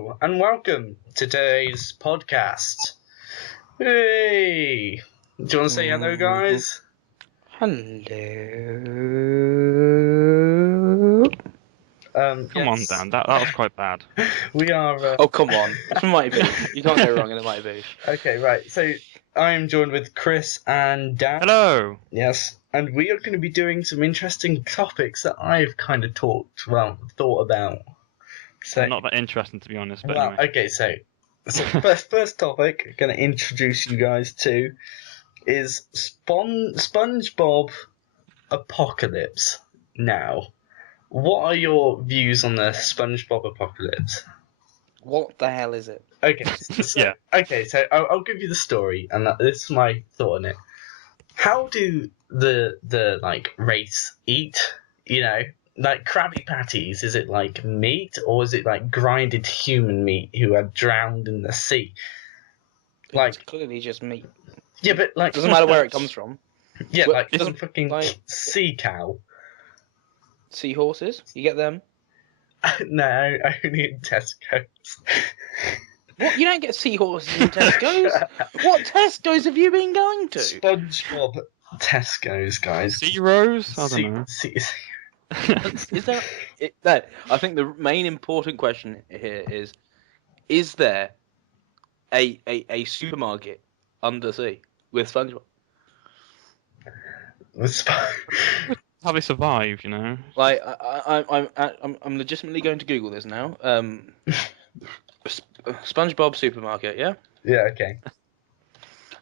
Hello and welcome to today's podcast. Hey! Do you want to say hello, guys? Hello. Come on, Dan. That was quite bad. We are. Oh, come on. It's Mighty Boosh. You can't go wrong in the Mighty Boosh. Okay, right. So I am joined with Chris and Dan. Hello. Yes, and we are going to be doing some interesting topics that I've kind of thought about. So Not that interesting, to be honest. But well, anyway. okay. So first topic I'm going to introduce you guys to is SpongeBob Apocalypse. Now, what are your views on the SpongeBob Apocalypse? What the hell is it? Okay, so, Yeah. Okay, so I'll give you the story, and this is my thought on it. How do the race eat? You know, like Krabby Patties. Is it like meat, or is it like grinded human meat who are drowned in the sea? Like, It's clearly just meat. yeah, but like Doesn't matter where it comes from. yeah, Well, like some isn't fucking like- sea cow. Seahorses? You get them? No, only in Tesco's. What? You don't get seahorses in Tesco's? What Tesco's have you been going to? SpongeBob Tesco's, guys. Zeros? I don't know. Is there... No, I think the main important question here is there a supermarket undersea with SpongeBob? How they survive, you know? Like, I'm legitimately going to Google this now. SpongeBob supermarket, yeah? Yeah, okay.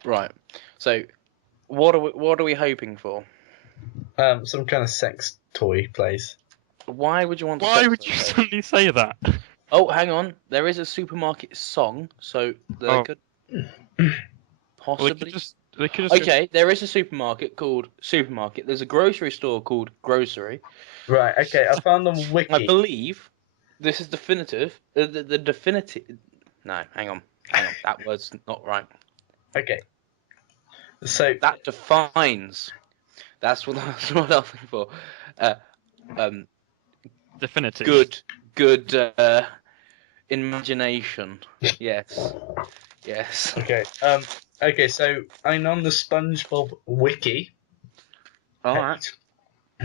Right. So, what are we hoping for? Some kind of sex toy place. Why would you want? Why to would you suddenly say that? Oh, hang on. There is a supermarket song, so they could possibly. They could just. Okay, there is a supermarket called Supermarket. There's a grocery store called Grocery. Right, okay, I found on Wiki. I believe this is definitive. The definitive. No, hang on. That word's not right. Okay. So That defines. That's what I'm looking for. Definitive. Good imagination. Yes. okay. Okay, so I'm on the SpongeBob Wiki. Alright.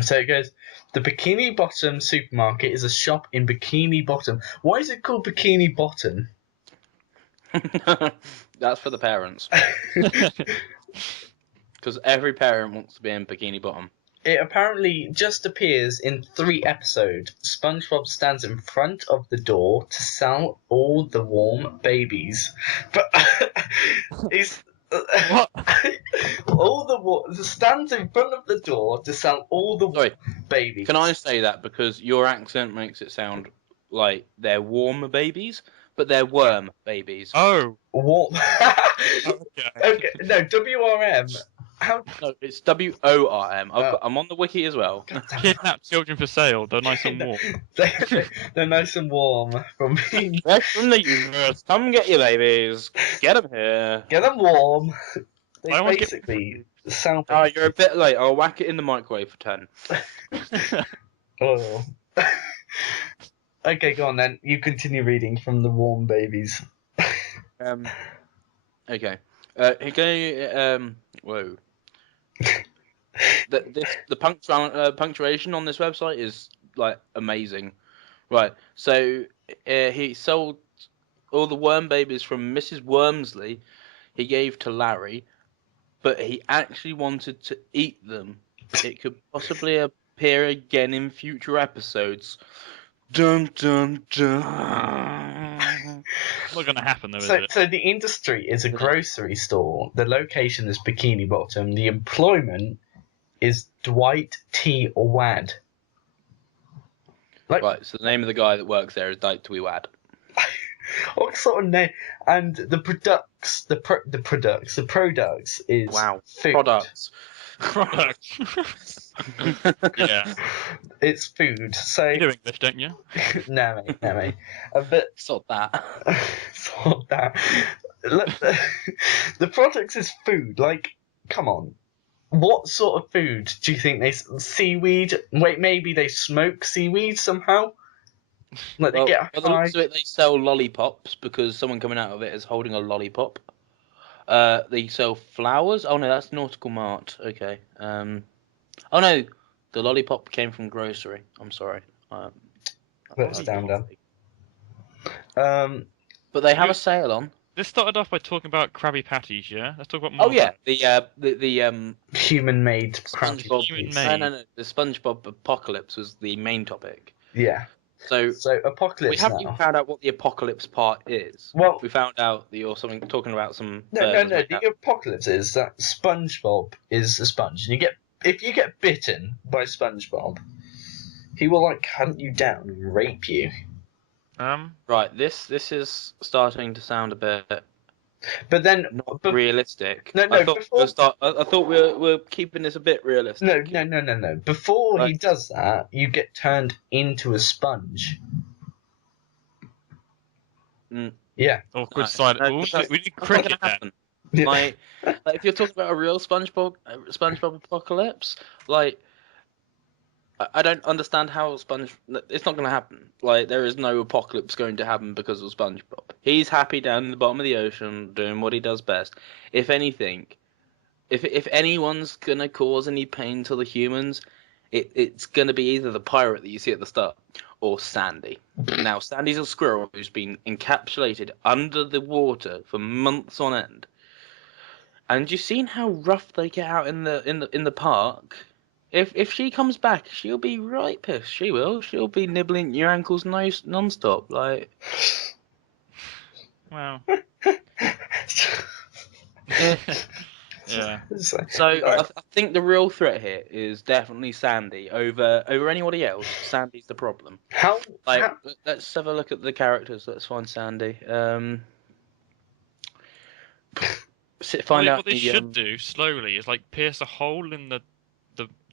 So it goes, the Bikini Bottom supermarket is a shop in Bikini Bottom. Why is it called Bikini Bottom? That's for the parents. Because every parent wants to be in Bikini Bottom. It apparently just appears in 3 episodes. SpongeBob stands in front of the door to sell all the warm babies. But he's What? stands in front of the door to sell all the babies. Can I say that because your accent makes it sound like they're warm babies, but they're worm babies. Oh. Warm. Okay. Okay. No, WRM. How? No, it's WORM. I'm on the wiki as well. Kidnapped children for sale. They're nice and warm. They're nice and warm from me. Fresh from the universe. Come get your babies. Get them here. Get them warm. They I want to basically sound. Oh, you're a bit late. I'll whack it in the microwave for 10. Oh. Okay, go on then. You continue reading from the warm babies. Okay. Whoa. The punctuation on this website is like amazing. Right. So he sold all the worm babies from Mrs. Wormsley. He gave to Larry, but he actually wanted to eat them. It could possibly appear again in future episodes. Dun dun dun. Not gonna happen though, is So, it? so the industry is a grocery store. The location is Bikini Bottom. The employment is Dwight T. Wad. Right, so the name of the guy that works there is Dwight T. Wad. What sort of name? And the products is food. Products. Yeah. It's food. So You do English, don't you? no, mate. But Sort that. sort that. Look, the products is food. Like, come on. What sort of food do you think they seaweed? Wait, maybe they smoke seaweed somehow. Like they Well, get by the high. looks of it, they sell lollipops because someone coming out of it is holding a lollipop. They sell flowers. Oh no, that's Nautical Mart. Okay. Oh no, the lollipop came from grocery. I'm sorry. Let's I- down. Um, But they have a sale on. This started off by talking about Krabby Patties, yeah? Let's talk about Oh more. yeah, the human-made Krabby SpongeBob. Human Patties. made. No. The SpongeBob apocalypse was the main topic. Yeah. So So we apocalypse haven't now. even found out what the apocalypse part is. Well, We found out that you're talking about some no. burgers. The apocalypse is that SpongeBob is a sponge, and if you get bitten by SpongeBob, he will like hunt you down and rape you. Right, this is starting to sound a bit But then, not realistic. No, I thought before- I thought we're keeping this a bit realistic. no. Before he Right. does that, you get turned into a sponge. Mm. Yeah. Awkward No, side. no, Ooh, that's not we need gonna cricket then. happen. Like if you're talking about a real SpongeBob apocalypse, like I don't understand how it's not going to happen. Like there is no apocalypse going to happen because of SpongeBob. He's happy down in the bottom of the ocean doing what he does best. If anything, if anyone's going to cause any pain to the humans, it's going to be either the pirate that you see at the start or Sandy. Now Sandy's a squirrel who's been encapsulated under the water for months on end. And you've seen how rough they get out in the park. If she comes back, she'll be right pissed. She will. She'll be nibbling your ankles non-stop. Like, Wow. yeah. Yeah. So I think the real threat here is definitely Sandy over anybody else. Sandy's the problem. Like, let's have a look at the characters. Let's find Sandy. Find out What they the should do slowly is like pierce a hole in the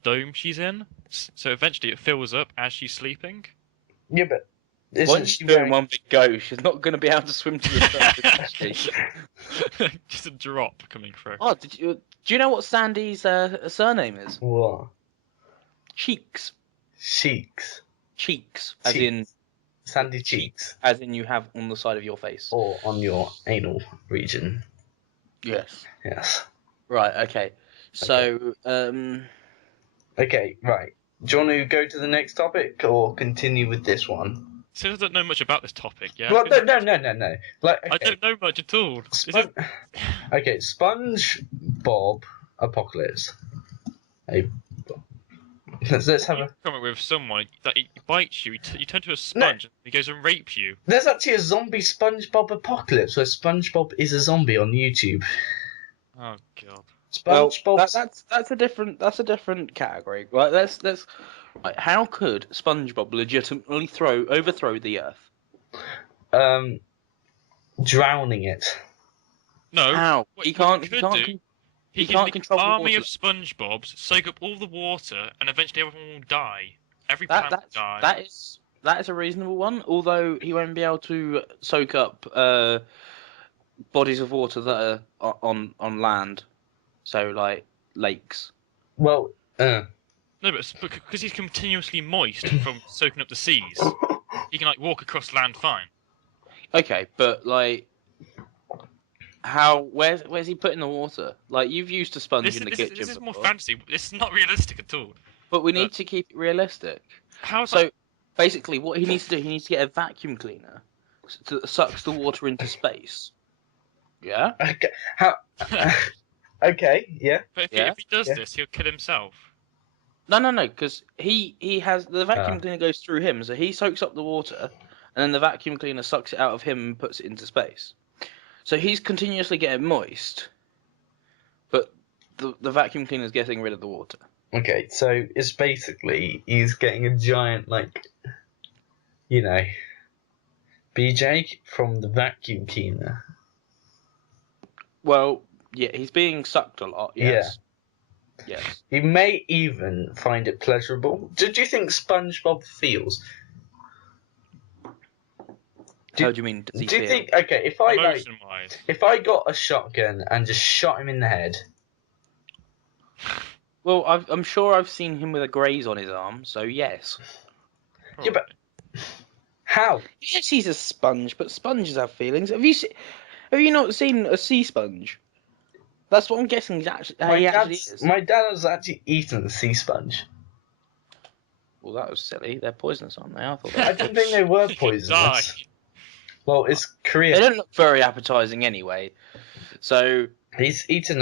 dome she's in, so eventually it fills up as she's sleeping. Yeah, but Why isn't don't she you do it in wearing? one big go? She's not going to be able to swim to the surface, is she? Just a drop coming through. Oh, do you know what Sandy's surname is? What? Cheeks. Cheeks. Cheeks, as in Sandy cheeks, as in you have on the side of your face. or on your anal region. Yes. Yes. Right. Okay. So, Okay. Right. Do you want to go to the next topic or continue with this one? So I don't know much about this topic, yeah? Well, no. Like, okay. I don't know much at all. Okay, SpongeBob apocalypse. Hey, let's have a. Come up with someone that he bites you, you turn to a sponge, and he goes and rapes you. There's actually a zombie SpongeBob apocalypse where SpongeBob is a zombie on YouTube. Oh god. SpongeBob. that's a different category. Right. Let's Right, how could SpongeBob legitimately overthrow the Earth? Drowning it. No. How? What He can't. could He can't. do, He can can't make control an the army water. of SpongeBobs, soak up all the water, and eventually everyone will die. Every That planet will die. that is a reasonable one. Although he won't be able to soak up bodies of water that are on land, so like lakes. Well, No, but because he's continuously moist from soaking up the seas, he can like walk across land fine. Okay, but like, how? Where's he putting the water? Like you've used a sponge in the kitchen. This is more before, fantasy. This is not realistic at all. but we need to keep it realistic. How's So that? basically, what he needs to do, he needs to get a vacuum cleaner that sucks the water into space. Yeah. okay. How? Okay. Yeah. But Yeah. if he does Yeah. this, he'll kill himself. No, because he has the vacuum Ah. cleaner goes through him, so he soaks up the water, and then the vacuum cleaner sucks it out of him and puts it into space. So he's continuously getting moist, but the vacuum cleaner is getting rid of the water. Okay. So it's basically he's getting a giant BJ from the vacuum cleaner. Well, yeah, he's being sucked a lot. Yes. Yes. He may even find it pleasurable. Do you think SpongeBob feels? How do you mean? Does he Do you feel? think? Okay, if I Emotion-wise. if I got a shotgun and just shot him in the head, Well, I'm sure I've seen him with a graze on his arm, so yes. yeah, but How? Yes, he's a sponge, but sponges have feelings. Have you not seen a sea sponge? That's what I'm guessing. He actually is. My dad has actually eaten a sea sponge. Well, that was silly. They're poisonous, aren't they? I thought I didn't think they were Die. poisonous. Well, it's they Korea. don't look very appetizing anyway. So He's eaten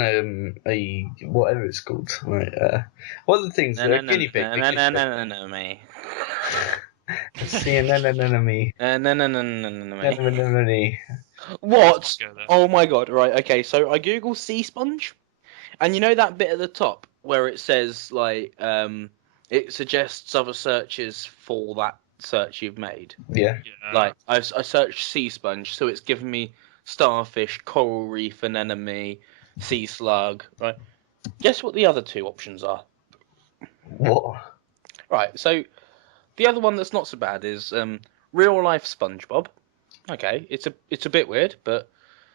a whatever it's called. Right. What are the things? A guinea pig. A guinea pig. no, me. See an enemy. No, me. Let's What? not go there. Oh my god! Right. Okay. So I Google sea sponge, and you know that bit at the top where it says like it suggests other searches for that search you've made. Yeah. Yeah. Like I searched sea sponge, so it's given me starfish, coral reef anemone, sea slug. Right. Guess what the other two options are? What? Right. So the other one that's not so bad is real life SpongeBob. Okay, it's a bit weird, but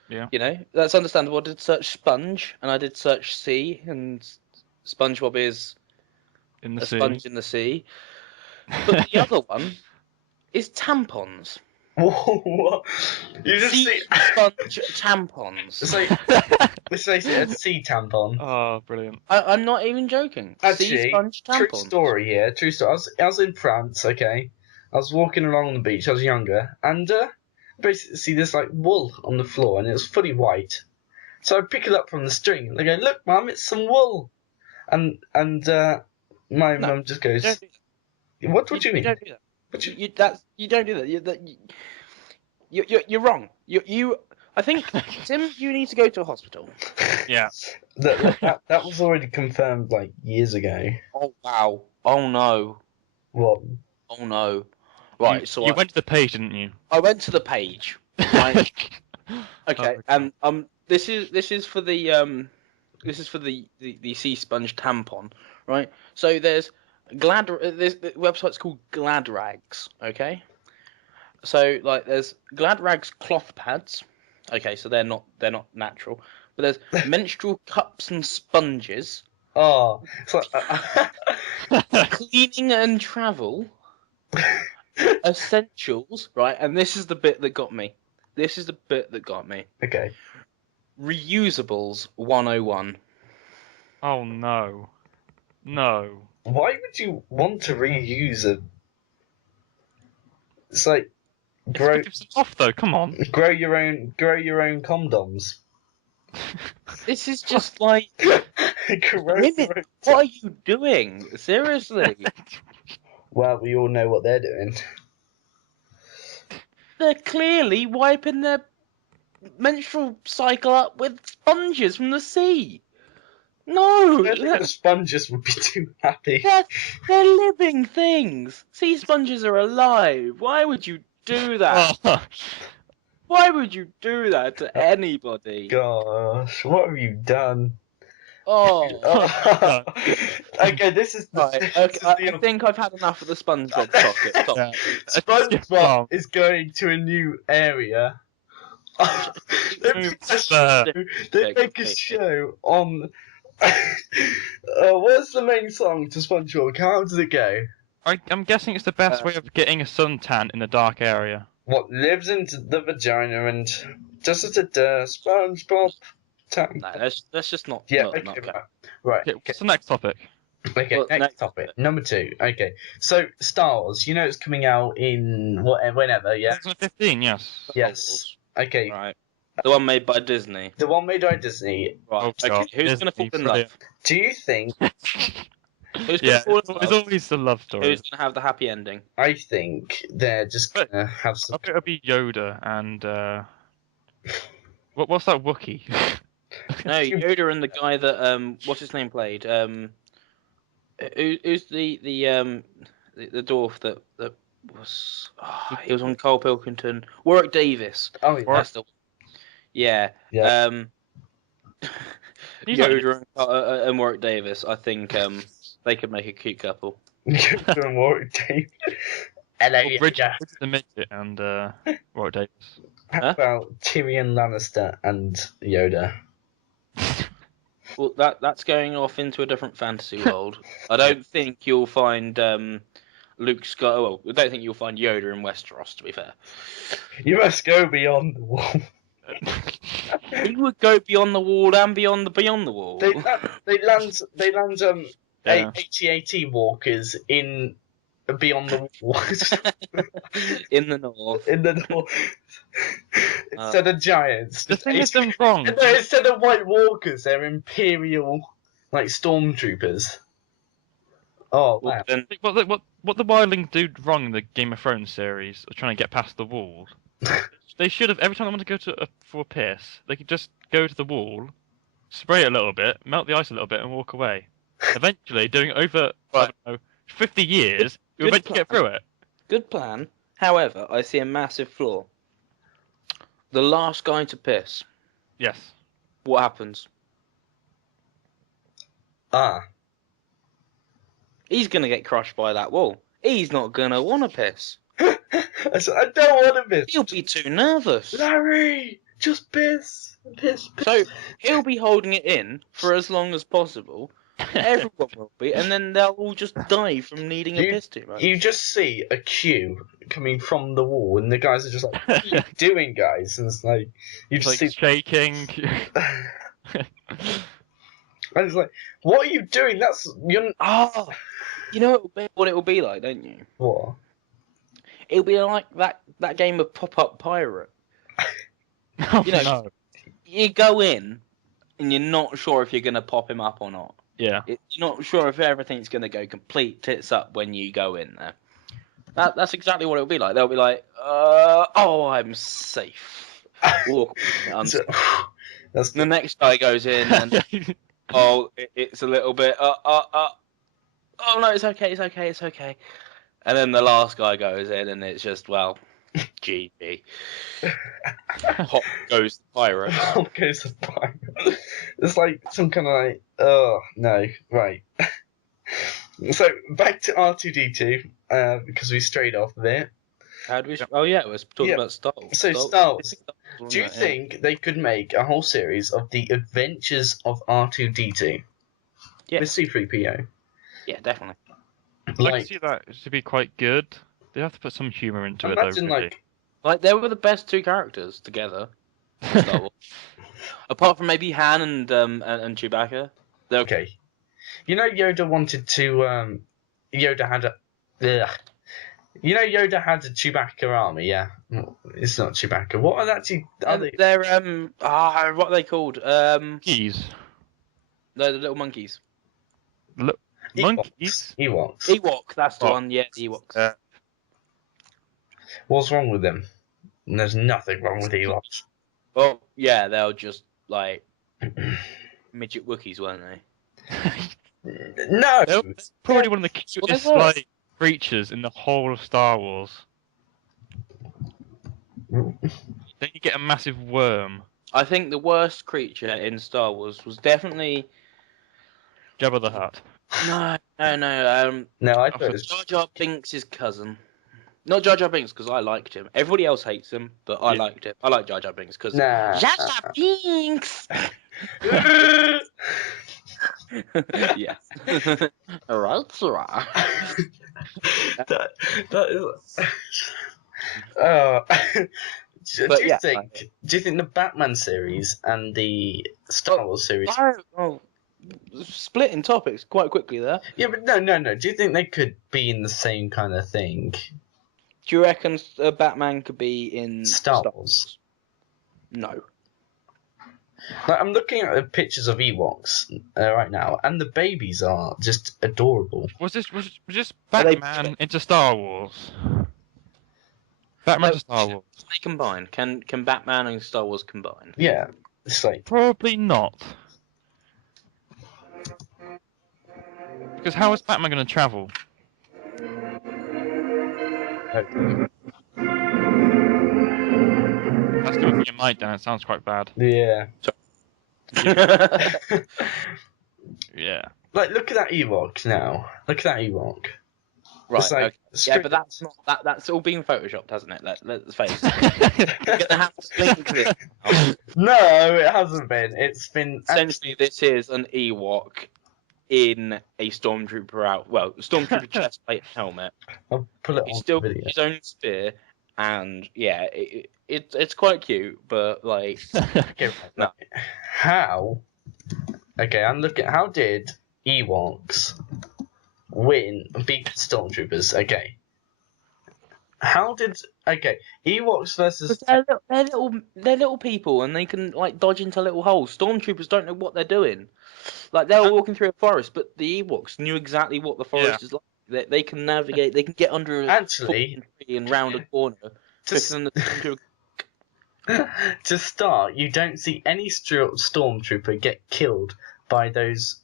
Yeah. you know that's understandable. I did search sponge and I did search sea, and SpongeBob is In the a sea. sponge in the sea. But the other one is tampons. What? You just Sea see. sponge tampons. It's like let's face it, a sea tampon. Oh, brilliant. I'm not even joking. Sea Actually, sponge true tampons. story here. True story. I was in France. Okay, I was walking along the beach. I was younger, and basically see this like wool on the floor, and it was fully white. So I pick it up from the string, and I go, "Look, Mum, it's some wool." And my No, mum just you goes, don't do that. "What? What do you mean? don't do that. What do you?" You don't do that. You're wrong. I think Tim, you need to go to a hospital. Yeah. That was already confirmed like years ago. Oh wow. Oh no. What? Oh no. Right. So You went to the page, didn't you? I went to the page. Right. Okay. Oh, And this is for the the sea sponge tampon. Right. So there's the website's called Glad Rags. Okay. So like there's Glad Rags cloth pads. Okay, so they're not natural. But there's menstrual cups and sponges, Oh, so, cleaning and travel, essentials, right? And this is the bit that got me. This is the bit that got me. okay. Reusables 101. Oh no. No. Why would you want to reuse a? It's like It's grow 50% off though, come on. grow your own condoms. This is just like Grow women. your own. What are you doing? Seriously? Well, we all know what they're doing. They're clearly wiping their menstrual cycle up with sponges from the sea. No, I don't think the sponges would be too happy. they're living things. Sea sponges are alive. Why would you do that? Oh, Why would you do that to anybody? Gosh, what have you done? Oh. Oh. Okay, this is Right, this okay, is I think I've had enough of the SpongeBob chocolate. Stop. yeah. SpongeBob is going to a new area. They make a show, they make a show on. What's the main song to SpongeBob? How does it go? I'm guessing it's the best way of getting a suntan in a dark area. What lives into the vagina and SpongeBob tank. No, let's just not. Yeah, not, okay, not go. right. Okay, what's the next topic? Okay, Well, next next topic. topic. Number 2. Okay, so Star Wars. You know it's coming out in whenever, yeah? 2015, yes. Yes. Okay, Right. The one made by Disney. the one made by Disney. Right. Oh, Okay. God. Who's gonna fall Disney, in love? Do you think? Who's gonna Yeah, fall in it's love? always the love story. Who's gonna have the happy ending? I think they're just But- gonna have some. I think it'll be Yoda and what's that Wookiee? No, Yoda and the guy that what's his name played? Who's the dwarf that was? Oh, he was on Carl Pilkington. Warwick Davis. Oh, yeah. That's the. Yeah. Yeah. He's not- Yoda and Warwick Davis. I think they could make a cute couple. Yoda and Warwick Davis. Hello, Well, Bridget Yoda. the Midget and Warwick Davis. How Huh? about Tyrion Lannister and Yoda? Well, that's going off into a different fantasy world. I don't think you'll find Luke Skywalker. Well, I don't think you'll find Yoda in Westeros, to be fair. You must go beyond the wall. He would go beyond the wall and beyond the wall. They land Yeah. AT-AT walkers in beyond the wall. In the north. In the north. Instead of giants. The thing is them wrong. No, instead of white walkers, they're imperial, like, stormtroopers. Oh, Well, wow. then, What the wildlings do wrong in the Game of Thrones series of trying to get past the wall, they should have, every time they want to go for a piss, they could just go to the wall, spray it a little bit, melt the ice a little bit, and walk away. Eventually, doing it over, I Right. don't know, 50 years, you'll Good eventually get through it. good plan. However, I see a massive flaw. The last guy to piss. Yes. What happens? Ah. He's gonna get crushed by that wall. He's not gonna want to piss. I don't want to piss. He'll be too nervous. Larry, just piss. Piss, piss. So he'll be holding it in for as long as possible. Everyone will be, and then they'll all just die from needing a piss too much. You just see a queue coming from the wall, and the guys are just like, "What are you doing, guys?" And it's like, you just Like see. shaking. And it's like, what are you doing? You're. Oh, you know what it will be like, don't you? What? It'll be like that game of Pop-Up Pirate. Oh, You know- no. You go in, and you're not sure if you're gonna pop him up or not. Yeah. You're not sure if everything's gonna go complete tits up when you go in there. That's exactly what it'll be like. They'll be like, oh, I'm safe. Walk. So- that's The next guy goes in, and it's a little bit, oh no, it's okay. And then the last guy goes in, and it's just, well, GG. Hop goes the pirate. Okay, so fine. It's like some kind of like, oh no, right. So back to R2D2, because we strayed off of it. How do we? Oh yeah, we're talking Yeah. about Star Wars. So Star Wars. wasn't Do you it? Yeah. think they could make a whole series of the Adventures of R2D2 Yeah. with C3PO? Yeah, definitely. I can Like, see that to be quite good. They have to put some humour into it, imagine though. Really. Like they were the best two characters together. in Star Wars. Apart from maybe Han and Chewbacca. They're okay. You know Yoda wanted to, Yoda had a, ugh. You know Yoda had a Chewbacca army, yeah? It's not Chewbacca. What are actually, are they? They're what are they called? Keys. No, the little monkeys. Monkeys? Ewoks. Ewok, that's the Oh. one. Yeah, the Ewoks. What's wrong with them? There's nothing wrong with Ewoks. Well, yeah, they're just like midget Wookiees, weren't they? No! They're probably one of the cutest they were. like creatures in the whole of Star Wars. Then you get a massive worm. I think the worst creature in Star Wars was definitely Jabba the Hutt. no. No, I thought it was. Jar Jar Binks' cousin. Not Jar Jar Binks because I liked him. Everybody else hates him, but I Yeah. liked him. I like Jar Jar Binks because Nah. Jar Jar Binks. Yeah. Alright, Sarah. that is. Do But you yeah, think? Do you think the Batman series and the Star Wars series? Split in topics quite quickly there. Yeah, but no. Do you think they could be in the same kind of thing? Do you reckon Batman could be in Star Wars. No. Like, I'm looking at the pictures of Ewoks right now, and the babies are just adorable. Was this Are they- Batman into Star Wars? Batman No. to Star Wars? They combine. Can Batman and Star Wars combine? Yeah, it's like Probably not. Because how is Batman going to travel? That's doing your mic down. It sounds quite bad. yeah. Yeah. Like, look at that Ewok now. Look at that Ewok. Right. It's like okay. Yeah, but that's not that's all been photoshopped, hasn't it? Let's face it. You're gonna have to link it. No, it hasn't been. It's been. Essentially, this is an Ewok in a stormtrooper chestplate and helmet. I'll pull it He's on still got video. his own spear, and yeah, it's quite cute, but like, Okay, no. How? Okay, I'm looking. How did Ewoks beat stormtroopers? Okay. How did? Okay, Ewoks versus. Because they're little people, and they can like dodge into little holes. Stormtroopers don't know what they're doing. Like they were walking through a forest, but the Ewoks knew exactly what the forest is like. They can navigate. They can get under a Actually, tree and round a corner quicker than the stormtrooper. to start, you don't see any stormtrooper get killed by those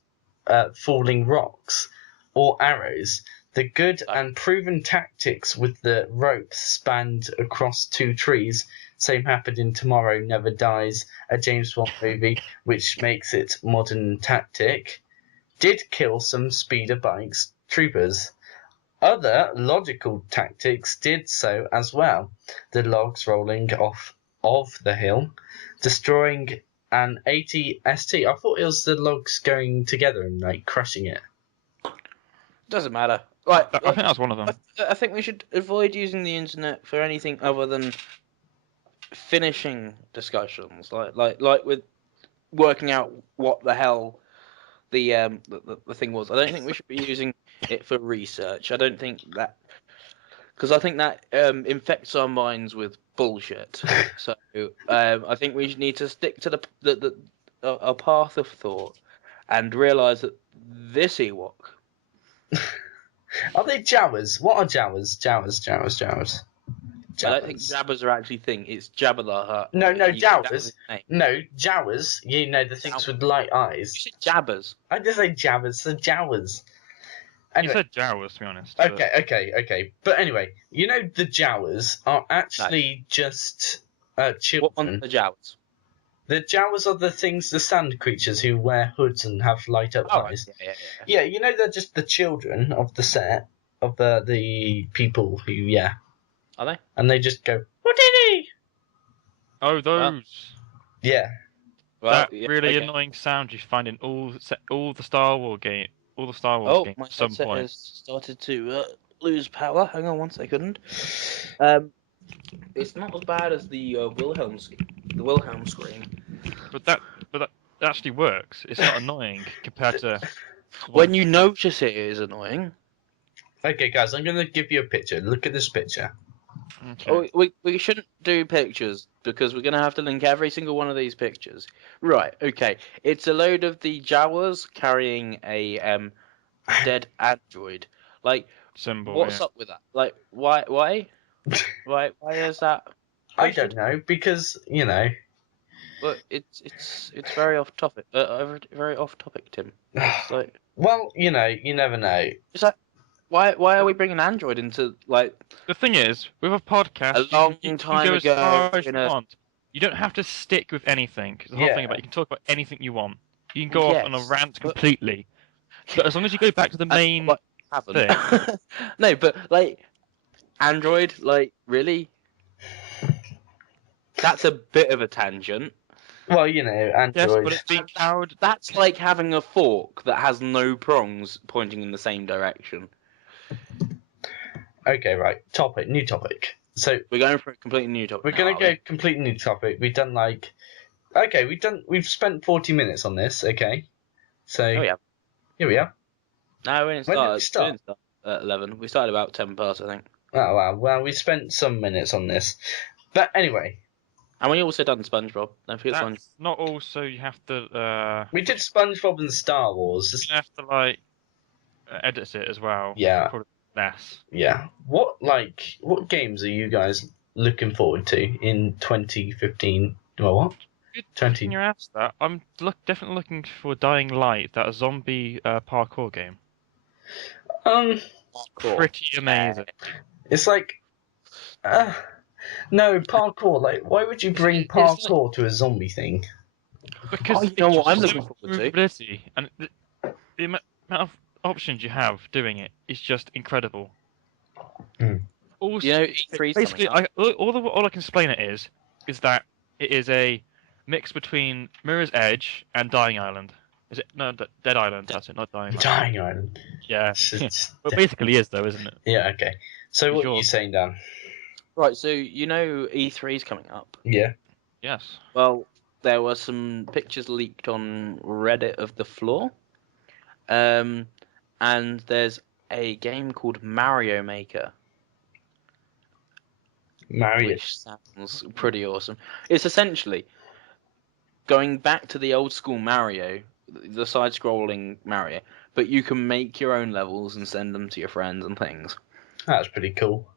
falling rocks or arrows. The good and proven tactics with the rope spanned across 2 trees, same happened in Tomorrow Never Dies, a James Bond movie, which makes it modern tactic, did kill some speeder bikes troopers. Other logical tactics did so as well. The logs rolling off of the hill, destroying an AT-ST. I thought it was the logs going together and like crushing it. Doesn't matter. Right. I think that's one of them. I think we should avoid using the internet for anything other than finishing discussions, like with working out what the hell the thing was. I don't think we should be using it for research. I don't think that, because I think that infects our minds with bullshit. So I think we need to stick to a path of thought and realize that this Ewok. Are they Jawas? What are Jawas? Jawas. I don't think Jabbas are actually thing. It's Jabba the Hutt. No, That was Jawas. his name. No, Jawas. You know, the things with light eyes. You said Jabbas. I just say Jawas, so Jawas. You said Jawas, to be honest. Okay. But anyway, you know the Jawas are actually just children. What ones are the Jawas? The Jawas are the things, the sand creatures who wear hoods and have light up eyes. Yeah. Yeah, you know they're just the children of the set, of the people who, yeah. Are they? And they just go, Houdini! Oh, those. Yeah. Well, That really annoying sound you find in all the Star Wars games my at some headset point. has started to lose power. Hang on 1 second. It's not as bad as the Wilhelm scream. But that actually works. It's not annoying compared to When you notice it is annoying. Okay, guys, I'm going to give you a picture. Look at this picture. Okay. Oh, we shouldn't do pictures because we're going to have to link every single one of these pictures. Right, okay. It's a load of the Jawas carrying a dead android. Like, Symbol. what's up with that? Like, why? Why is that? I don't know, because, you know. But it's very off topic. Very off topic, Tim. It's like, well, you know, you never know. it's like, why are we bringing Android into like? The thing is, with a podcast, A long you time can go as ago, far as you in a- want. You don't have to stick with anything. 'Cause the whole Yeah. thing about you can talk about anything you want. You can go off on a Yes, rant but- completely. But as long as you go back to the main Like, haven't. No, but like Android, like really, that's a bit of a tangent. Well, you know, yes, Android. but it's being powered. That's like having a fork that has no prongs pointing in the same direction. Okay, right. New topic. So We're going for a completely new topic. we're gonna go completely new topic. We've done like, okay, we've spent 40 minutes on this. Okay, so Oh yeah. here we are. No, we didn't When did start. we start? We didn't start at 11. We started about 10 past, I think. Oh wow. Well, we spent some minutes on this, but anyway, And we also done SpongeBob. Don't forget SpongeBob. That's not also you have to. we did SpongeBob and Star Wars. You have to like edit it as well. Yeah. Probably less. Yeah. What games are you guys looking forward to in 2015? Well, what? Good 20. thing you asked that. I'm definitely looking for Dying Light, that zombie parkour game. Cool. Pretty amazing. It's like, no parkour. Like, why would you bring parkour to a zombie thing? Because Oh, you know what I'm it's looking so forward to? movability, and the amount of options you have doing it is just incredible. Also, You know, E3's basically, coming up. all I can explain it is that it is a mix between Mirror's Edge and Dying Island. Is it no Dead Island? That's it, not Dying Island. Dying Island. Yeah. It's- Well, basically is though, isn't it? yeah. Okay. So what are you Sure. saying, Dan? Right, so you know E3 is coming up. Yeah. Yes. Well, there were some pictures leaked on Reddit of the floor. And there's a game called Mario Maker, Mario. which sounds pretty awesome. It's essentially going back to the old school Mario, the side-scrolling Mario, but you can make your own levels and send them to your friends and things. That's pretty cool.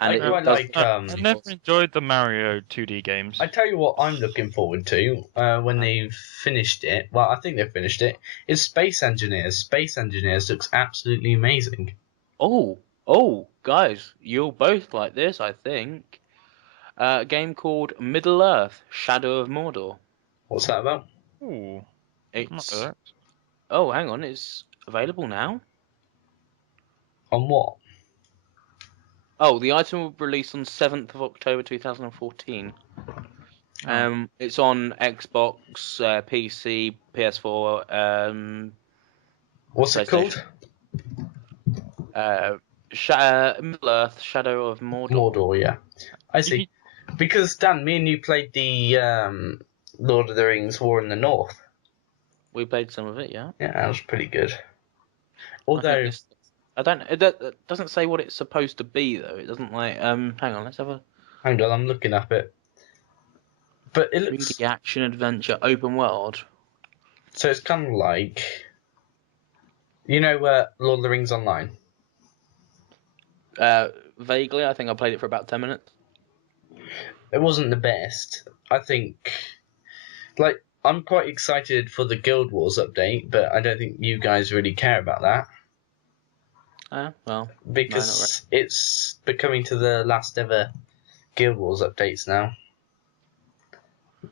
And I it quite does- like. I never enjoyed the Mario 2D games. I tell you what, I'm looking forward to when they've finished it. Well, I think they've finished it. Is Space Engineers. Space Engineers looks absolutely amazing. Oh, guys, you'll both like this, I think. A game called Middle Earth: Shadow of Mordor. What's that about? Ooh, I'm not It's for that. oh, hang on, it's available now. On what? Oh, the item will be released on 7th of October 2014. It's on Xbox, PC, PS4, What's it called? Middle Earth: Shadow of Mordor. Mordor, yeah. I see. Because, Dan, me and you played the Lord of the Rings War in the North. We played some of it, yeah. Yeah, that was pretty good. I Although, think I don't. It doesn't say what it's supposed to be though. It doesn't like. Hang on, let's have a hang on, I'm looking up it. But it looks... 3D action adventure open world. So it's kind of like... You know Lord of the Rings Online? Vaguely, I think I played it for about 10 minutes. It wasn't the best. I think... Like, I'm quite excited for the Guild Wars update, but I don't think you guys really care about that. Well, Because it's becoming to the last ever Guild Wars updates now.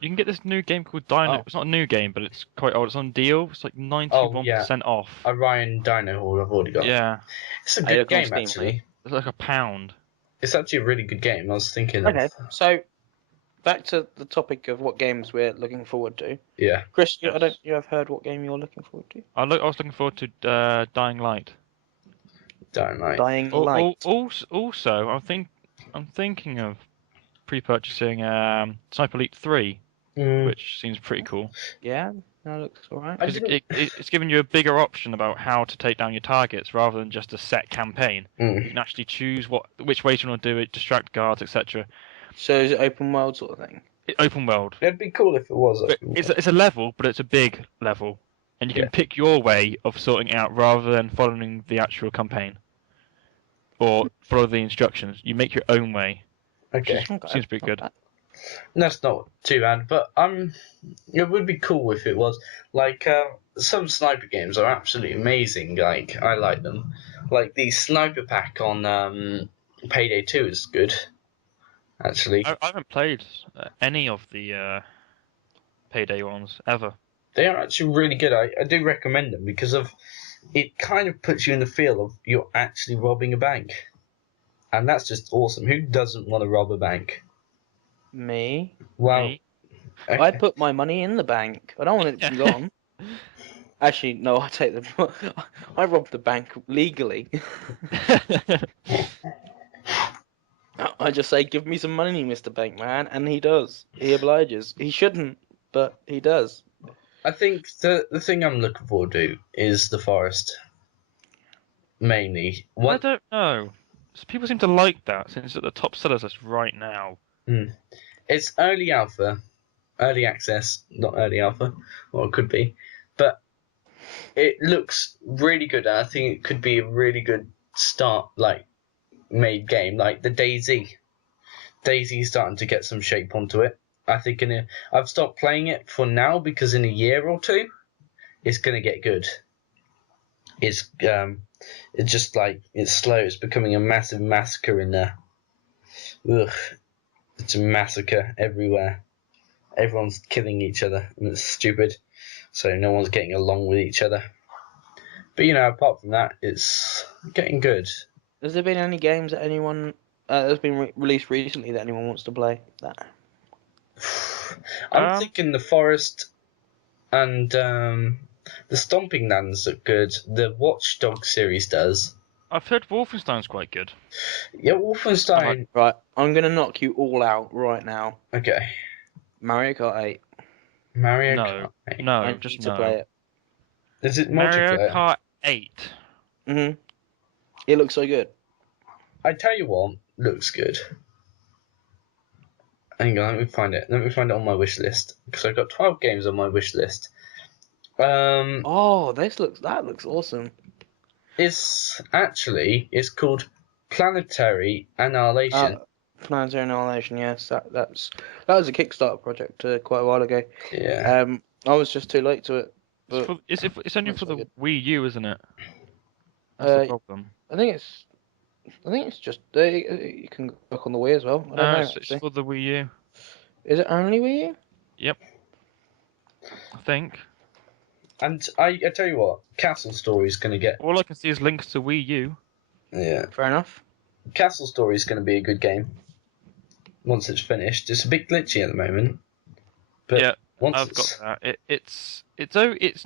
You can get this new game called Dino. Oh. It's not a new game, but it's quite old. It's on deal. It's like 91% off. Orion Dino Hall I've already got. Yeah, It's a Hey, good look on game, Steam, actually. it's like £1. It's actually a really good game. I was thinking Okay, of... so back to the topic of what games we're looking forward to. Yeah. Chris, Yes. you have heard what game you're looking forward to? I was looking forward to Dying Light. Dynamite. Dying Light. Also, I'm thinking of pre-purchasing Sniper Elite 3, which seems pretty cool. Yeah, that looks alright. I Because didn't- it's giving you a bigger option about how to take down your targets rather than just a set campaign. You can actually choose which way you want to do it, distract guards, etc. So is it open world sort of thing? Open world. It'd be cool if it was. But it's a level, but it's a big level, and you can pick your way of sorting it out rather than following the actual campaign or follow the instructions. You make your own way. Okay. Seems pretty good. That's not too bad, but it would be cool if it was. Like, some sniper games are absolutely amazing. Like, I like them. Like, the sniper pack on Payday 2 is good, actually. I haven't played any of the Payday ones ever. They are actually really good. I do recommend them because of it kind of puts you in the feel of you're actually robbing a bank. And that's just awesome. Who doesn't want to rob a bank? Me? Well, Me? okay. I put my money in the bank. I don't want it gone. Actually, no, I take the. I robbed the bank legally. I just say, give me some money, Mr. Bankman, and he does. He obliges. He shouldn't, but he does. I think the thing I'm looking forward to is the forest. Mainly. I don't know. People seem to like that since it's at the top sellers list right now. It's early alpha, early access, not early alpha, or it could be, but it looks really good. And I think it could be a really good start, like made game, like the Daisy. Daisy's starting to get some shape onto it. I think I've stopped playing it for now because in a year or two, it's gonna get good. It's just like it's slow. It's becoming a massive massacre in there. Ugh. It's a massacre everywhere. Everyone's killing each other, and it's stupid. So no one's getting along with each other. But apart from that, it's getting good. Has there been any games that anyone that's been released recently that anyone wants to play? That I'm thinking the forest, and The Stomping Lands look good. The Watch Dogs series does. I've heard Wolfenstein's quite good. Yeah, Wolfenstein. Right, I'm gonna knock you all out right now. Okay. Mario Kart 8. Mario No, Kart 8. no, I just need to no. play it. Is it Mario multiplayer? Kart 8. Mhm. It looks so good. I tell you what, looks good. Hang on, let me find it. Let me find it on my wish list because I've got 12 games on my wish list. Oh, that looks awesome. It's called Planetary Annihilation. Planetary Annihilation, yes, that was a Kickstarter project quite a while ago. Yeah. I was just too late to it. But It's only looks for so the good. Wii U, isn't it? That's the problem. I think it's just you can look on the Wii as well. I don't know It's actually. for the Wii U. Is it only Wii U? Yep. I think. And I tell you what, Castle Story is going to get. All I can see is links to Wii U. Yeah. Fair enough. Castle Story is going to be a good game once it's finished. It's a bit glitchy at the moment. But Yeah, once I've got that. It's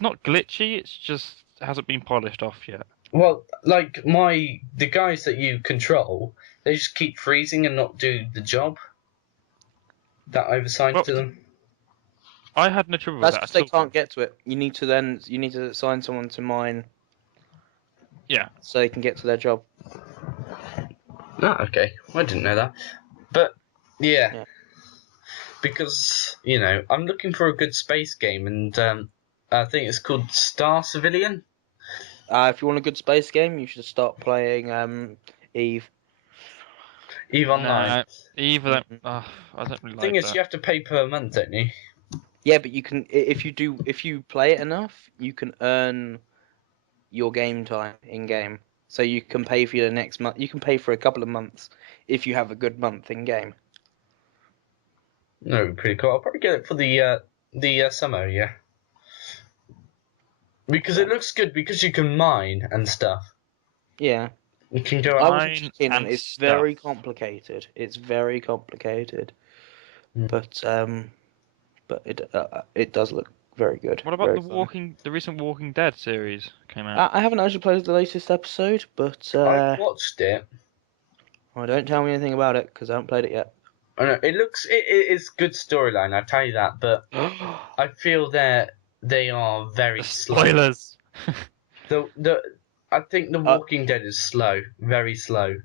not glitchy. It's just hasn't been polished off yet. Well, like the guys that you control, they just keep freezing and not do the job that I've assigned Well, to them. I had no trouble with That's that because at they all. can't get to it. You need to assign someone to mine. Yeah. So they can get to their job. Ah, okay. I didn't know that. But yeah. Yeah. Because I'm looking for a good space game, and I think it's called Star Civilian. If you want a good space game, you should start playing Eve. Eve Online. Nah, either Mhm. I don't really Thing like is, that. you have to pay per month, don't you? Yeah, but you can if you play it enough, you can earn your game time in game. So you can pay for your next month. You can pay for a couple of months if you have a good month in game. No, pretty cool. I'll probably get it for the summer, yeah. Because it looks good because you can mine and stuff. Yeah. You can go I out. wasn't Mine keen on and it. It's stuff. very complicated. It's very complicated. Mm. But it does look very good. What about Very fun. the recent Walking Dead series came out? I haven't actually played the latest episode, but I've watched it. well, don't tell me anything about it because I haven't played it yet. I know it is good storyline. I tell you that, but I feel they are very slow. Spoilers. I think The Walking Dead is slow, very slow.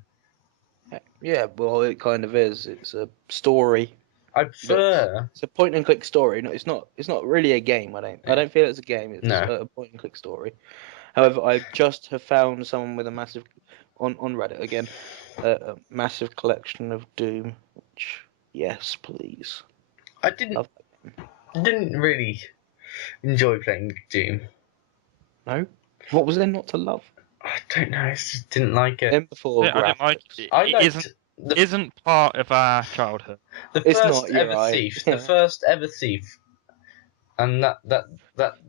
Yeah, well, it kind of is. It's a story. I prefer. It's a point and click story. No, it's not. It's not really a game. I don't feel it's a game. It's No. a point and click story. However, I just have found someone with a massive on Reddit again, a massive collection of Doom. Which, yes, please. I didn't really enjoy playing Doom. No, what was there not to love? I don't know. I just didn't like it. M4 I didn't like graphics. it. I It liked isn't part of our childhood. the It's first not. You're ever right. thief. The first ever thief, and that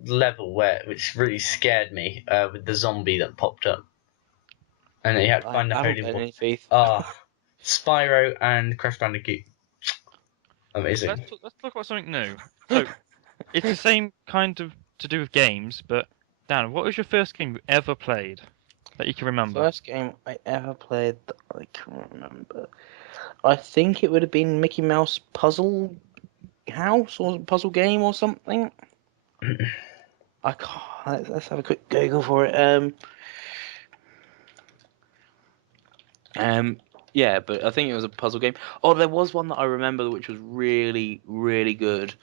level which really scared me with the zombie that popped up, and you had to find the I haven't holy played water. any Thief. Spyro and Crash Bandicoot. Amazing. Let's talk about something new. So it's the same kind of to do with games, but Dan, what was your first game you ever played that you can remember? First game I ever played that I can remember. I think it would have been Mickey Mouse Puzzle House or Puzzle Game or something. I can't. Let's have a quick Google for it. Yeah, but I think it was a puzzle game. Oh, there was one that I remember which was really, really good.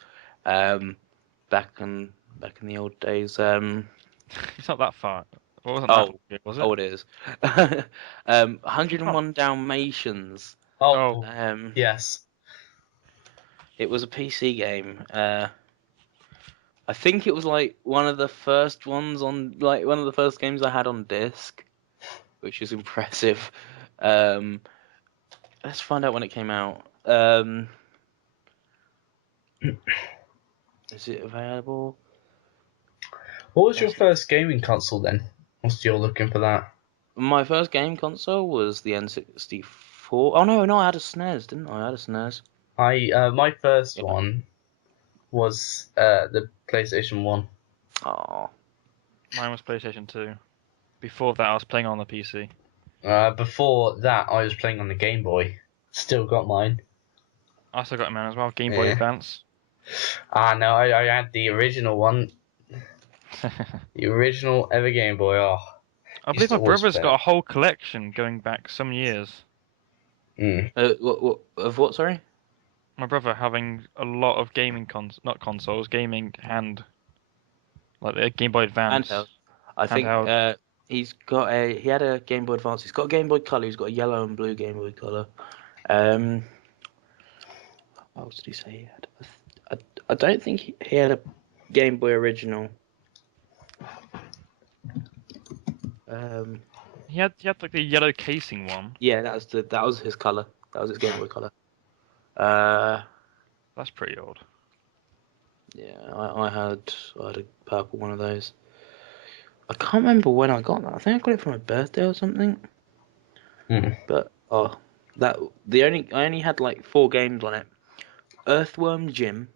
Back in the old days. It's not that far. It wasn't that long ago, was it? Oh, it is. 101 Dalmatians. Oh, yes. It was a PC game. I think it was like one of the first ones on like one of the first games I had on disc, which is impressive. Let's find out when it came out. Is it available? What was your first gaming console then? Whilst you're looking for that. My first game console was the N64. Oh no, I had a SNES, didn't I? I had a SNES. My first Yeah. one was the PlayStation 1. Oh, Mine was PlayStation 2. Before that, I was playing on the PC. Before that, I was playing on the Game Boy. Still got mine. I also got mine as well, Game Boy Yeah. Advance. No, I had the original one. The original ever Game Boy. Oh, I used believe to my always brother's play got a that. whole collection going back some years. Mm. What of what? Sorry. My brother having a lot of gaming not consoles, gaming like the Game Boy Handheld. Advance, I think handheld. he had a Game Boy Advance. He's got a Game Boy Color. He's got a yellow and blue Game Boy Color. What else did he say he had? I don't think he had a Game Boy original. He had like the yellow casing one. Yeah, that was his color. That was his Game Boy Color. Uh, That's pretty old. yeah, I had a purple one of those. I can't remember when I got that. I think I got it for my birthday or something. Mm. But I only had like 4 games on it. Earthworm Jim,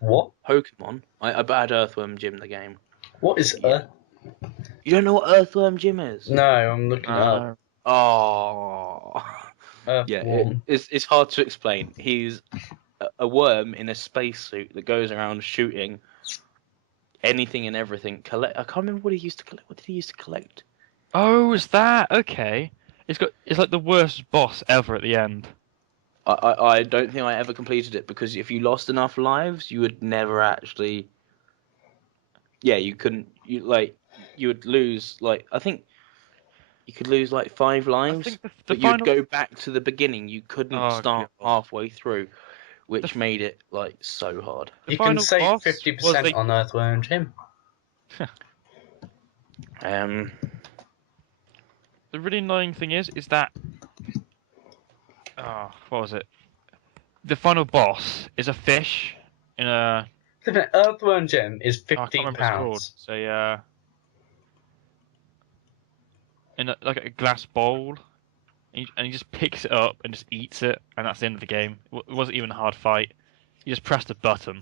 What? Pokemon. I had Earthworm Jim the game. What is Yeah. You don't know what Earthworm Jim is? No, I'm looking it up. No. Oh. Yeah, Earthworm. it's hard to explain. He's a worm in a spacesuit that goes around shooting anything and everything. I can't remember what he used to collect. What did he used to collect? Oh, is that okay? It's like the worst boss ever at the end. I don't think I ever completed it because if you lost enough lives, you would never actually. Yeah, you couldn't. You would lose I think you could lose like 5 I lives, think the but you'd final. go back to the beginning. You couldn't Oh start god. halfway through, The which made it like so hard. the You can final save boss was 50% a. on Earthworm Jim. Um, The really annoying thing is that. Oh, what was it? The final boss is a fish in a. Earthworm Jim is Oh, I can't remember what it's called. £15. So in like a glass bowl, and he just picks it up and just eats it, and that's the end of the game. It wasn't even a hard fight. You just pressed a button.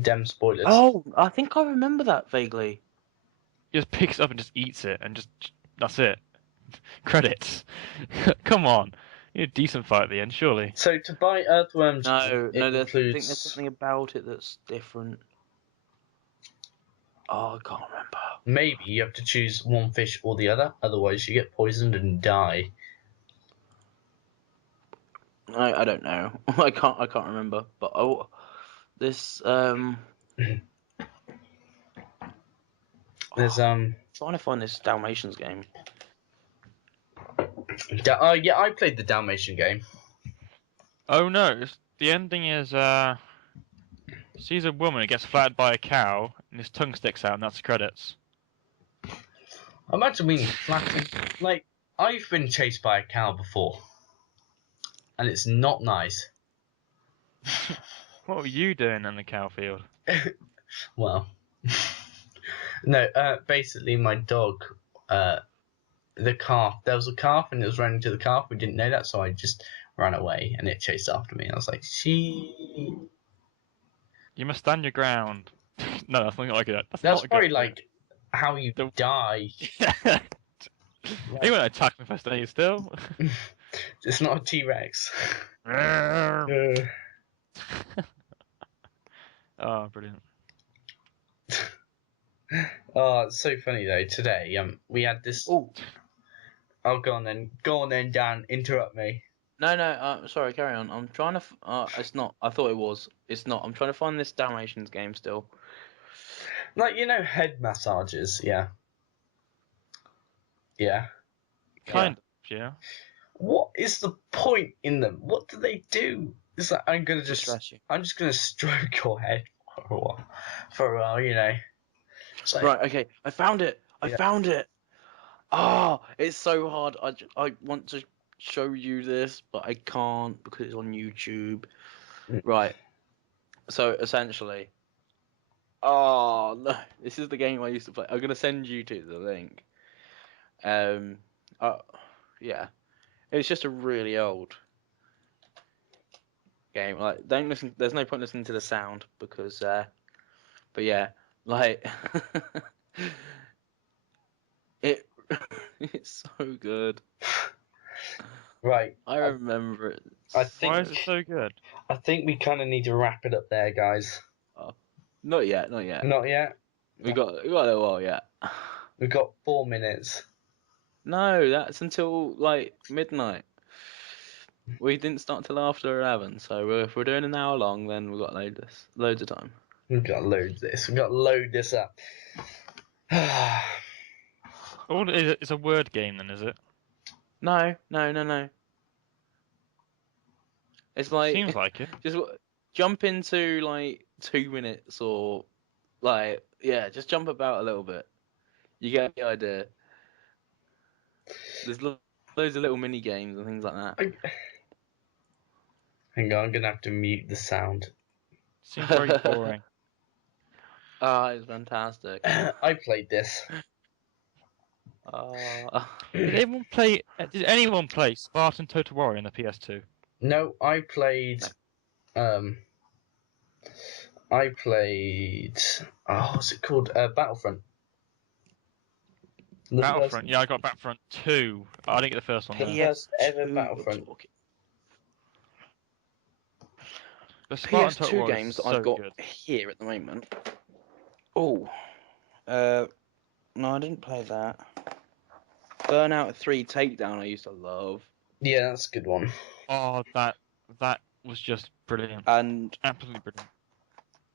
Dem spoilers. oh, I think I remember that vaguely. He just picks it up and just eats it, and just that's it. Credits. Come on, you had a decent fight at the end, surely. So to buy Earthworm Jim, it No, I think there's includes. something about it that's different. Oh, I can't remember. Maybe you have to choose one fish or the other, otherwise you get poisoned and die. I don't know. I can't remember. But this There's trying to find this Dalmatians game. yeah, I played the Dalmatian game. Oh no, the ending is sees a woman who gets flattened by a cow, and his tongue sticks out, and that's the credits. Imagine being flattened. Like, I've been chased by a cow before, and it's not nice. What were you doing in the cow field? Well, no. Basically, my dog, the calf. There was a calf, and it was running to the calf. We didn't know that, so I just ran away, and it chased after me. I was like, "She." You must stand your ground. No, that's not like it. That's That's not a good probably thing. like how you The- die. He won't attack me if I stay still. It's not a T Rex. Oh, brilliant. Oh, it's so funny though. Today, we had this. Oh Oh, go on then, Dan. Interrupt me. no, sorry, carry on. I'm trying to. It's not. I thought it was. It's not. I'm trying to find this Dalmatians game still. Like, head massages. Yeah. Yeah. Kind of, yeah. What is the point in them? What do they do? It's like I'm Distress you. just gonna stroke your head for a while. For a while, It's like, Right. Okay. I found it. I Yeah. found it. Ah, it's so hard. I want to show you this, but I can't because it's on YouTube. Mm. Right. So essentially, oh no, this is the game I used to play. I'm gonna send you to the link. Um. Yeah. It's just a really old game. Like, don't listen. There's no point listening to the sound because. But yeah, like. It it's so good. Right. I remember it. I think Why is it so good? I think we kind of need to wrap it up there, guys. Not yet, not yet. Not yet. We got a little while yet. We've got 4 minutes. No, that's until like midnight. We didn't start till after 11, so if we're doing an hour long, then we've got loads of time. We've got to load this. We've got to load this up. Oh, it's a word game then, is it? No. It's like Seems like it. just jump into like 2 minutes or like just jump about a little bit. You get the idea. There's loads of little mini games and things like that. Hang on, I'm going to have to mute the sound. Seems very boring. It's fantastic. I played this. Did anyone play Spartan Total Warrior on the PS2? No, I played. No. What's it called? Battlefront. The Battlefront. Yeah, I got Battlefront 2. I didn't get the first one. The though. first ever PS2 Battlefront. The Spartan Total PS2 Warrior is games that so I've got good. here at the moment. Oh, no, I didn't play that. Burnout 3 Takedown I used to love. Yeah, that's a good one. Oh, that was just brilliant. And Absolutely brilliant.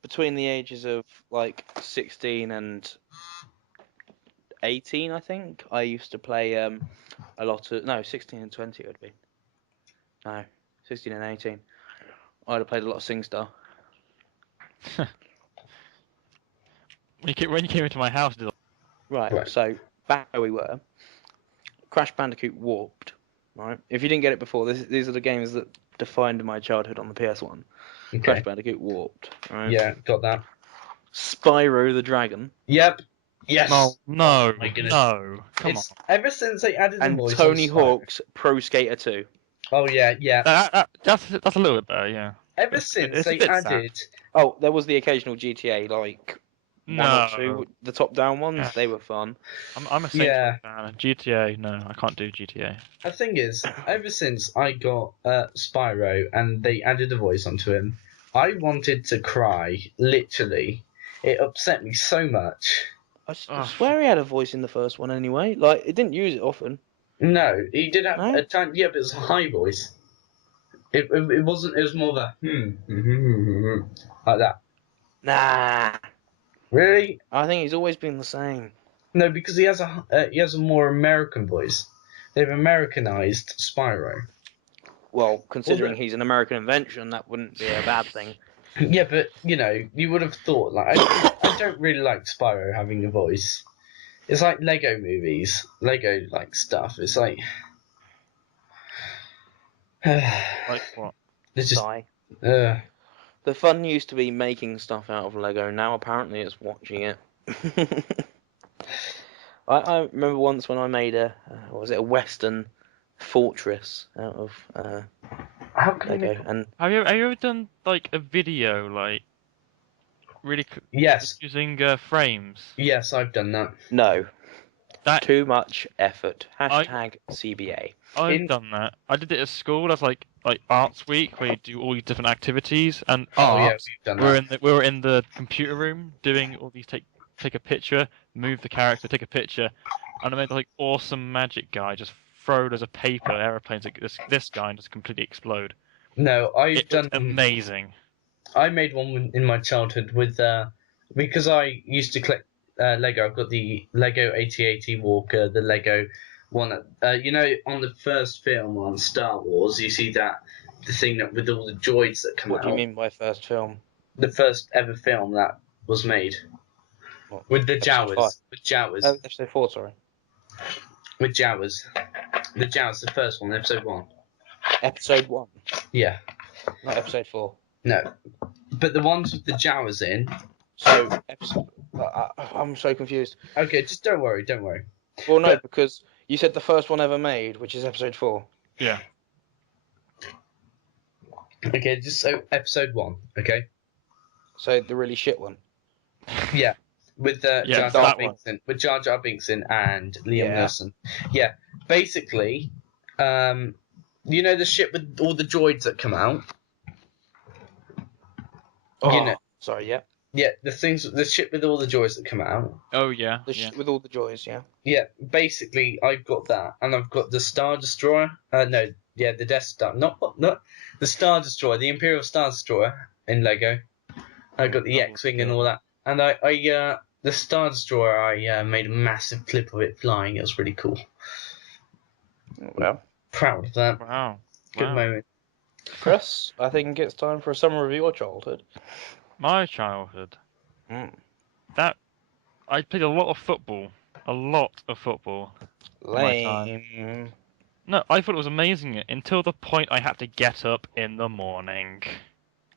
between the ages of like 16 and 18, I think, I used to play a lot of... No, 16 and 20 it would be. No, 16 and 18. I'd have played a lot of SingStar. When you came into my house, Right, so back where we were, Crash Bandicoot Warped. Right, if you didn't get it before, these are the games that defined my childhood on the PS1. Okay. Crash Bandicoot Warped. Right? Yeah, got that. Spyro the Dragon. Yep. Yes. Oh no, Oh my goodness. no, come on. Ever since they added the And voice Tony on Spyro. Hawk's Pro Skater 2. Oh yeah. That's a little bit better, yeah. Ever It's since a they bit added. Oh, there was the occasional GTA, like one or two, No, the top-down ones. Yeah. They were fun. I'm a Saints Row fan. GTA, no, I can't do GTA. The thing is, ever since I got Spyro and they added a voice onto him, I wanted to cry. Literally, it upset me so much. I swear he had a voice in the first one anyway. Like, it didn't use it often. No, he did have No? a time. Yeah, but it was a high voice. It wasn't. It was more of a like that. Nah. Really? I think he's always been the same. No, because he has a more American voice. They've Americanized Spyro. Well, considering he's an American invention, that wouldn't be a bad thing. Yeah, but you would have thought like I don't really like Spyro having a voice. It's like Lego movies, Lego like stuff. It's like Like what? it's just Sigh. uh, The fun used to be making stuff out of Lego. Now apparently it's watching it. I remember once when I made a Western fortress out of how can Lego, and Have you ever done like a video like really Yes, using frames? yes, I've done that. no, That too much effort. Hashtag CBA. I've done that. I did it at school. That's like Arts Week, where you do all these different activities. And Oh yeah, Arts, we've done that. we were in the computer room doing all these take a picture, move the character, take a picture, and I made like awesome magic guy just throw loads of paper airplanes at this guy and just completely explode. No, I've It done looked amazing. I made one in my childhood with because I used to collect Lego. I've got the Lego 8080 Walker, the Lego one. On the first film on Star Wars, you see the thing that with all the droids that come What out. do you mean by first film? The first ever film that was made What, with the episode Jawas. With Jawas. Oh, episode 4, sorry. With Jawas. The Jawas, the first one, episode 1. Episode 1, Yeah. not episode 4. No. But the ones with the Jawas in. So, I'm so confused. Okay, just don't worry. Well, no, But- because you said the first one ever made, which is episode 4. Yeah. Okay, just so episode 1, okay? So the really shit one. Yeah. with Yeah, Jar Jar that Binks in, with Jar Jar Binks in and Liam Yeah. Neeson. Yeah, basically, you know the ship with all the droids that come out. Oh, You know, sorry, yeah. yeah, the ship with all the droids that come out. Oh yeah, The yeah. shit with all the joys, yeah. Yeah, basically, I've got that, and I've got the Star Destroyer. No, yeah, the Death Star, not the Star Destroyer, the Imperial Star Destroyer in Lego. I got the Oh, X-wing and yeah. all that, and the Star Destroyer, I made a massive clip of it flying. It was really cool. Well, Proud of that. Wow. Good Wow. moment. Chris, I think it's time for a summary of your childhood. My childhood. Mm. That I played a lot of football. A lot of football. My time. Lame. No, I thought it was amazing until the point I had to get up in the morning.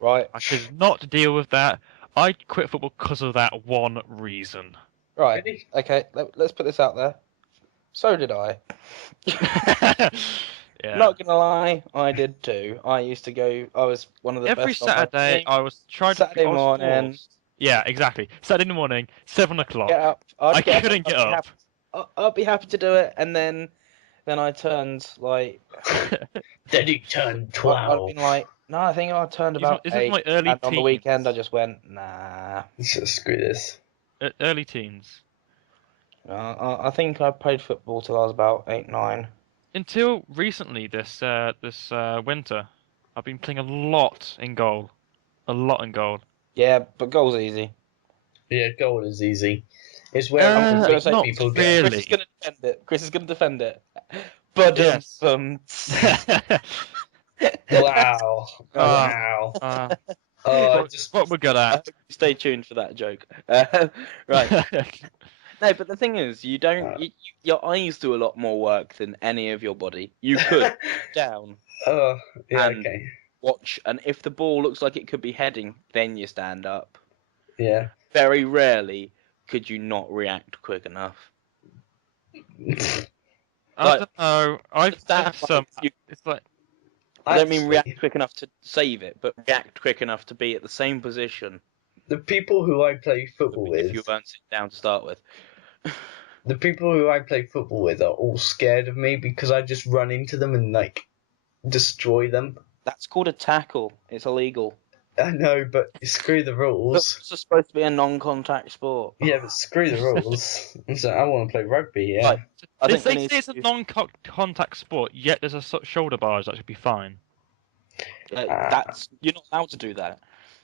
Right, I could not deal with that. I quit football because of that one reason. right. Really? Okay, let's put this out there. So did I. Yeah. Not gonna lie, I did too. I was one of the Every best on my Saturday, team. I was trying to. Saturday I was morning, forced. Yeah, exactly. Saturday morning, 7 o'clock. get up. I I'd get couldn't up. get up. I'd be happy to do it, and then I turned like Then he turned I'd 12. been like, no, I think I turned about This is 8, my early and on the teens. weekend I just went, nah. Screw this. Early teens. I think I played football till I was about 8, 9. Until recently, this winter, I've been playing a lot in goal. A lot in goal. Yeah, but goal's easy. Yeah, goal is easy. It's where I'm gonna say Not people really. go. Chris is gonna defend it. Chris is gonna defend it. But Yes. Wow. Uh, Wow. uh, Oh, I what, just. what we're good I hope at. you stay tuned for that joke. Right. No, but the thing is, your eyes do a lot more work than any of your body. You could down Oh, yeah, and okay. watch, and if the ball looks like it could be heading, then you stand up. Yeah. Very rarely could you not react quick enough. I Like, don't know. I've stand some. like you, It's like I don't mean Actually, react quick enough to save it, but react quick enough to be at the same position the people who I play football if you with, weren't sitting down to start with. are all scared of me because I just run into them and like destroy them. That's called a tackle. It's illegal. I know, but screw the rules. Football's supposed to be a non-contact sport. Yeah, but screw the rules. So I want to play rugby. Yeah. Right. I they think we say need it's a to, non-contact sport, yet there's a shoulder barge that should be fine. that's you're not allowed to do that.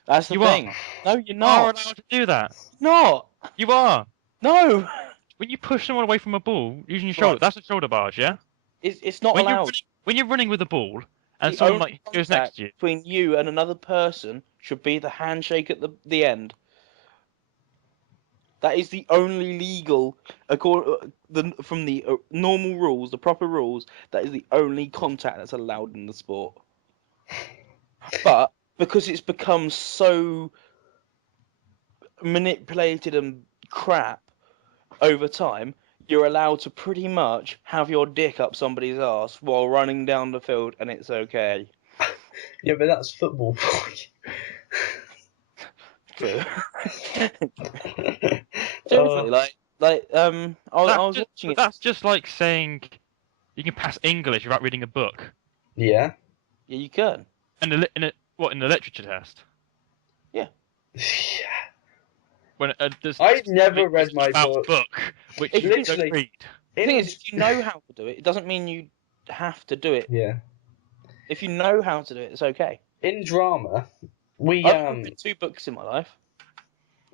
That's the You are. thing. No, you're You are not. allowed to do that. Not. You are. No. When you push someone away from a ball using your shoulder, Right. that's a shoulder barge, yeah? It's not When you're allowed. running, when you're running with a ball and The someone only like goes next contact to you, between you and another person should be the handshake at the end. That is the only legal, from the normal rules, the proper rules. That is the only contact that's allowed in the sport. But because it's become so manipulated and crap over time, you're allowed to pretty much have your dick up somebody's ass while running down the field, and it's okay. Yeah, but that's football. True. Oh, Seriously, I was watching it. that's just like saying you can pass English without reading a book. yeah. Yeah, you can. In a literature test? Yeah. When there's I've never there's read my about book. which If you you- don't Literally. read. The thing is, if you know how to do it, it doesn't mean you have to do it. Yeah. If you know how to do it, it's okay. In drama, we I've read 2 books in my life.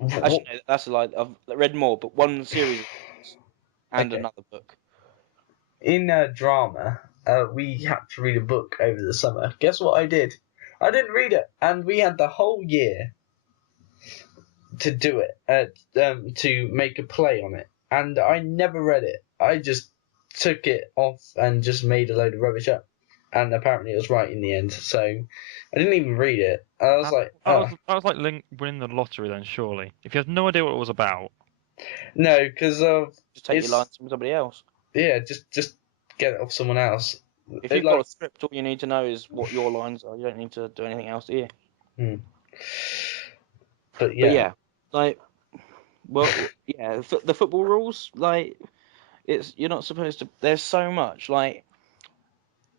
Actually, no, that's a lie. I've read more, but one series of books and Okay. another book. in drama, we had to read a book over the summer. Guess what I did? I didn't read it, and we had the whole year to do it, to make a play on it, and I never read it. I just took it off and just made a load of rubbish up, and apparently it was right in the end. So I didn't even read it. I was like, That was like winning the lottery then, surely. If you had no idea what it was about. no, because Just take it's your lines from somebody else. yeah, just get it off someone else. If It, you've like, got a script, all you need to know is what your lines are. You don't need to do anything else, do you? but But yeah, yeah, like Well, yeah, the football rules, like, you're not supposed to. There's so much, like,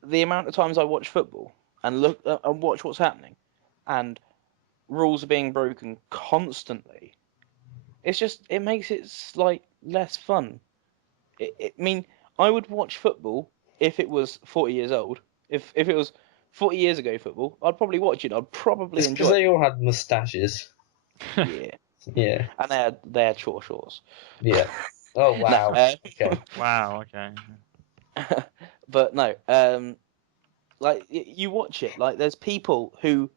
the amount of times I watch football and look and watch what's happening, and rules are being broken constantly. It makes it like less fun. I mean, I would watch football if it was 40 years old. If it was 40 years ago football, I'd probably watch it. I'd probably It's because enjoy they all had moustaches. it. Yeah, Yeah. and they had short shorts. Yeah. Oh wow. No, Okay. Wow. Okay. but no, like you watch it. Like there's people who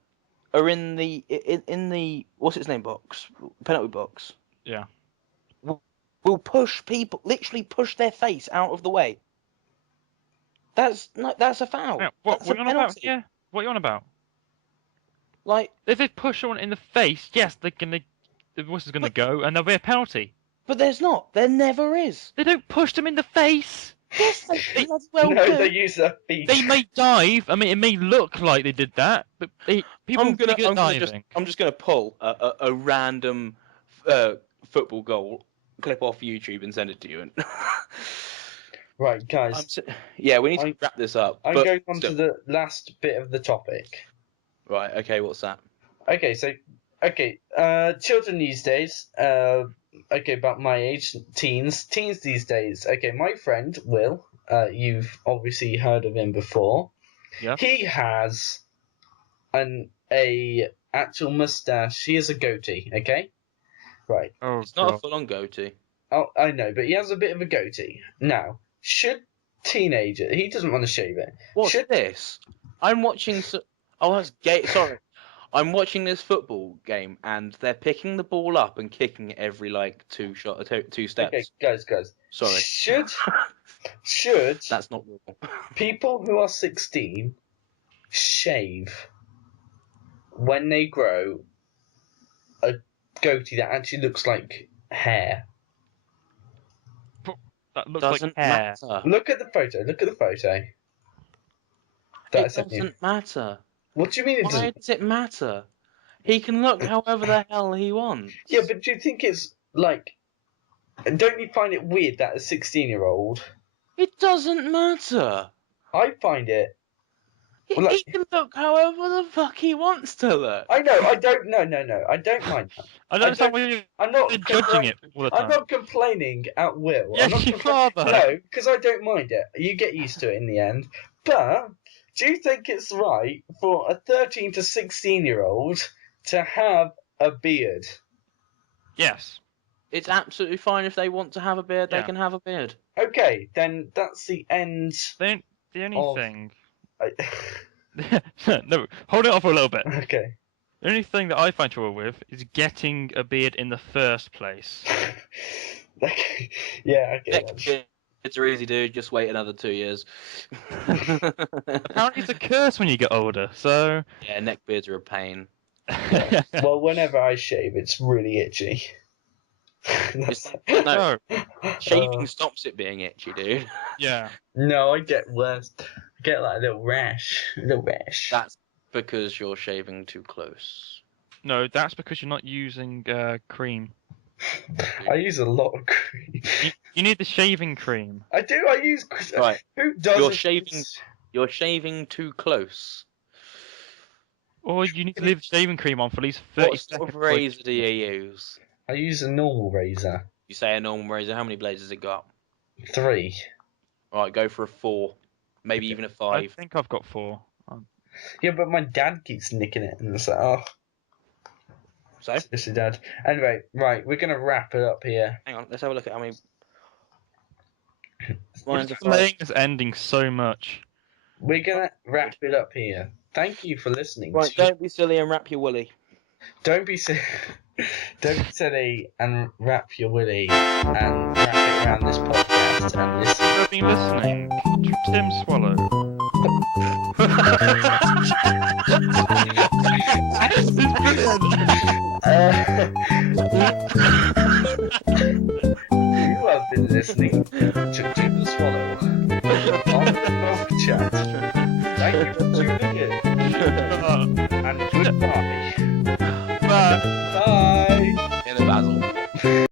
are in the what's its name box, penalty box. Yeah. Will push people, literally push their face out of the way. That's a foul. Hang on, That's what a you on about? penalty. Yeah. What are you on about? Like, If they push someone in the face, yes, they're gonna. The voice is gonna But- go, and there'll be a penalty. but there's not. There never is. They don't push them in the face. Yes, they bloody well no, do. they use their feet. They may dive. I mean, it may look like they did that, but people are pretty good at diving. I'm just gonna pull a random football goal clip off YouTube and send it to you. And Right, guys. yeah, we need to I'm- wrap this up. I'm but going on still. to the last bit of the topic. Right. Okay. What's that? Okay, so children these days, about my age, teens these days. Okay, my friend Will, you've obviously heard of him before. Yeah. He has a actual mustache. He has a goatee. Okay, right. Oh, It's not a God. full-on goatee. Oh, I know, but he has a bit of a goatee. Now, should teenager? He doesn't want to shave it. What's Should- this? I'm watching. Oh, that's gay. Sorry. I'm watching this football game, and they're picking the ball up and kicking it every like two steps. Okay, guys. Sorry. Should That's not real. people who are 16 shave when they grow a goatee that actually looks like hair? That looks Doesn't like hair. matter. Look at the photo. That I It sent you. doesn't matter. What do you mean it Why doesn't? does it matter? He can look however the hell he wants. Yeah, but do you think it's like? Don't you find it weird that a 16-year-old? It doesn't matter. I find it. Well, He can look however the fuck he wants to look. I know. I don't. No. I don't mind that. I don't understand why you're I'm not judging it all the time. I'm not complaining at will. Yes, I'm not you are, though. No, because I don't mind it. You get used to it in the end. But do you think it's right for a 13 to 16-year-old to have a beard? Yes. It's absolutely fine if they want to have a beard. They Yeah. can have a beard. Okay, then that's the end. The only Of- thing. I... No, hold it off for a little bit. okay. The only thing that I find trouble with is getting a beard in the first place. Okay. Yeah, okay. Next beards are easy, dude. Just wait another 2 years. Apparently it's a curse when you get older, so... Yeah, neck beards are a pain. Well, whenever I shave, it's really itchy. That's... No, Uh, shaving stops it being itchy, dude. Yeah. No, I get worse. I get like a little rash. That's because you're shaving too close. No, that's because you're not using cream. I use a lot of cream. You need the shaving cream. I do. I use. Right. Who does? You're shaving too close. Or you need to leave the shaving cream on for at least 30 What seconds. sort of razor do you use? I use a normal razor. You say a normal razor. How many blades has it got? 3. All right, go for a 4, maybe even a I 5. think I've got 4. Yeah, but my dad keeps nicking it, and it's like, oh, So, it's your dad. Anyway, right, we're gonna wrap it up here. hang on. Let's have a look at how many. We're Mine's a just 5. delaying this ending so much. We're gonna wrap it up here. Thank you for listening. Right, don't be silly and wrap your woolly. Don't be silly. Don't be silly and wrap your willy and wrap it around this podcast and listen. You've been listening to Tim Swallow. You have been listening to Tim the Swallow on the Love Chat. Thank you for tuning in and goodbye. Bye. Bye. In the basil.